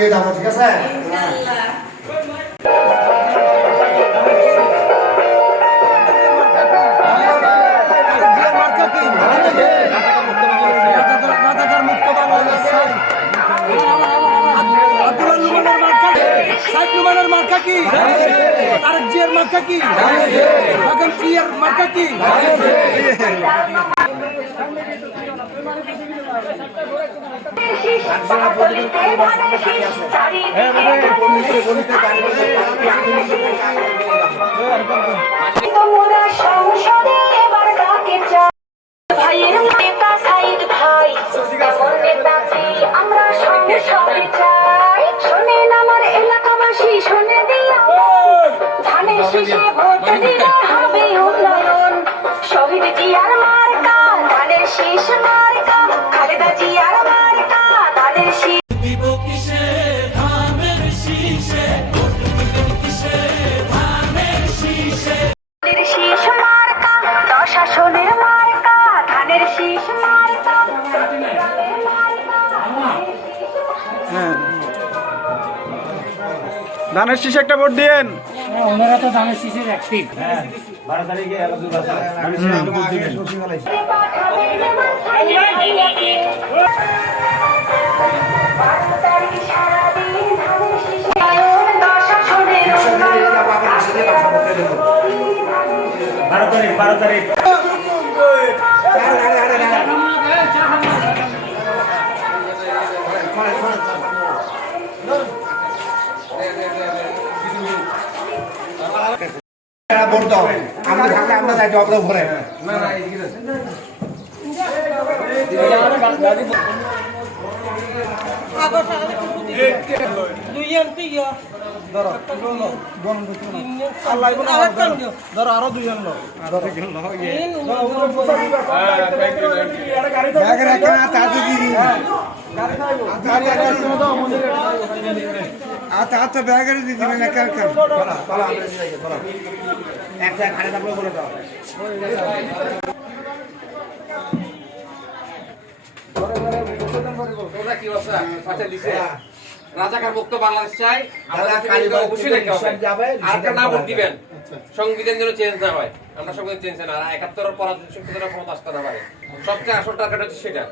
দিয়ে দাও, ঠিক আছে? মার্কা কি? তারেক জিয়ার মার্কা কি? বেগম জিয়ার মার্কা কি? আমরা সংসদে চাই, শোনেন আমার এলাকাবাসী, শুনে দিও ধানের শীষে ভোট দিলে হবে উন্নয়ন। শহীদ জিয়ার মার্কা ধানের শীষ মার্কা, খালেদা জিয়ার মার্কা ধানের শীষ। ধানের শীষ মার্কা, প্রশাসনের মার্কা ধানের শীষ মার্কা। ধানের শীষে একটা ভোট দিয়েন। ওনারা তো ধানের শীষের অ্যাক্টিভ। বারো তারিখ ভোট দাও, আমরা থাকলে আমরা যাই আপনার ঘরে। আরো দুইজন লোক আচ্ছা ব্যাগের দিদি মানে একটা খালি তারপরে বলে দাও। রাজাকার মুক্ত বাংলাদেশ চাই, অবশ্যই দেখতে হবে। আর একটা না ভোট দিবেন, সংবিধান যেন চেঞ্জ না হয়। আমরা সংবিধান চেঞ্জ না, ৭১ পরাধীন শক্তিদের ক্ষমতা আসতে না পারে। সবচেয়ে আসল টার্গেট হচ্ছে সেটা।